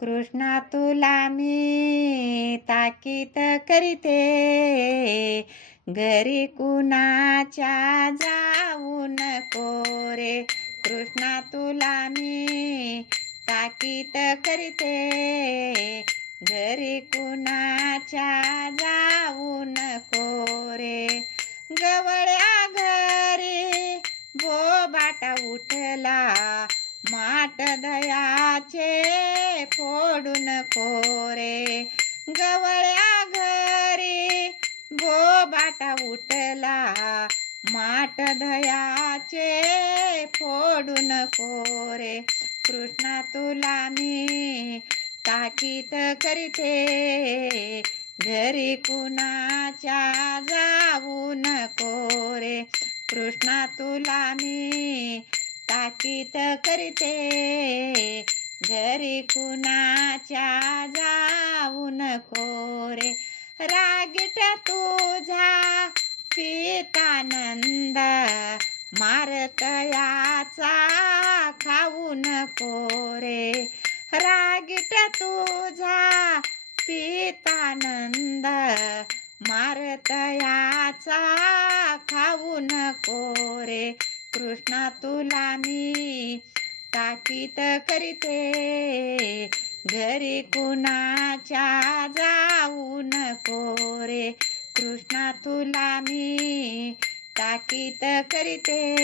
कृष्णा तुला मी ताकीत करीते. घरी कुणाच्या जाऊ नको रे. कृष्णा तुला मी ताकीत करीते. घरी कुणाच्या जाऊ नको रे. गवळ्या घरी भोबाटा उठला. माट दयाचे फोडून कोरे गवळ्या घरी बोबाटा उठला. माट दयाचे फोडून कोरे कृष्णा तुला मी ताकीत करीते. घरी कुणाच्या जाऊ नको रे कृष्णा तुला मी ताकीत करते. घरी कुणाच्या जाऊ नको रे. रागीट तुझा पितानंद मारतयाचा खाऊ नको रे. रागीट तुझा पितानंद मारतयाचा खाऊ नको रे. कृष्णा तुला मी ताकीत करीते. घरी कुणाच्या जाऊ नको रे. कृष्णा तुला मी ताकीत करीते.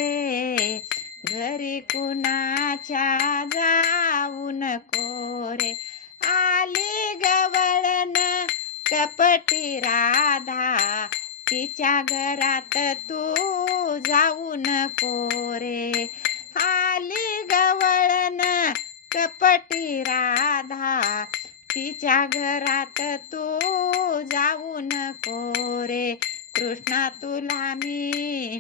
घरी कुणाच्या जाऊ नको रे. आली गवळण कपटी राधा. तिच्या घरात तू जाऊ नको रे. आली गवळण कपटी राधा. तिच्या घरात तू जाऊ नको रे कृष्णा तुला मी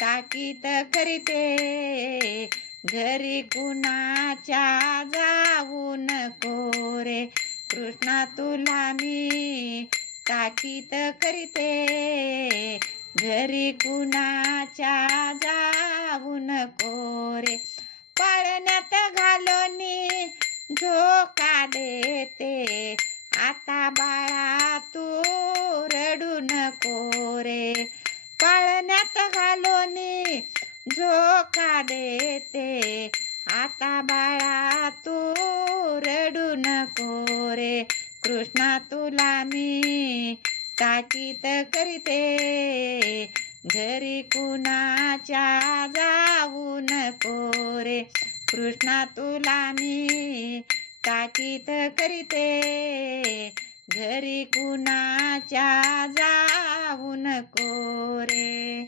ताकीत करीते. घरी कुणाच्या जाऊ नको रे कृष्णा तुला मी ताकीत करीते. घरी कुणाच्या जाऊ नको रे पाळण्यात घालोनी झोका देते. आता बाळा तू रडू नको रे पाळण्यात घालोनी झोका देते. आता बाळा तू रडू नको रे कृष्णा तुला मी ताकीत करीते. घरी कुणाच्या जाऊ नको रे कृष्णा तुला मी ताकीत करीते. घरी कुणाच्या जाऊ नको रे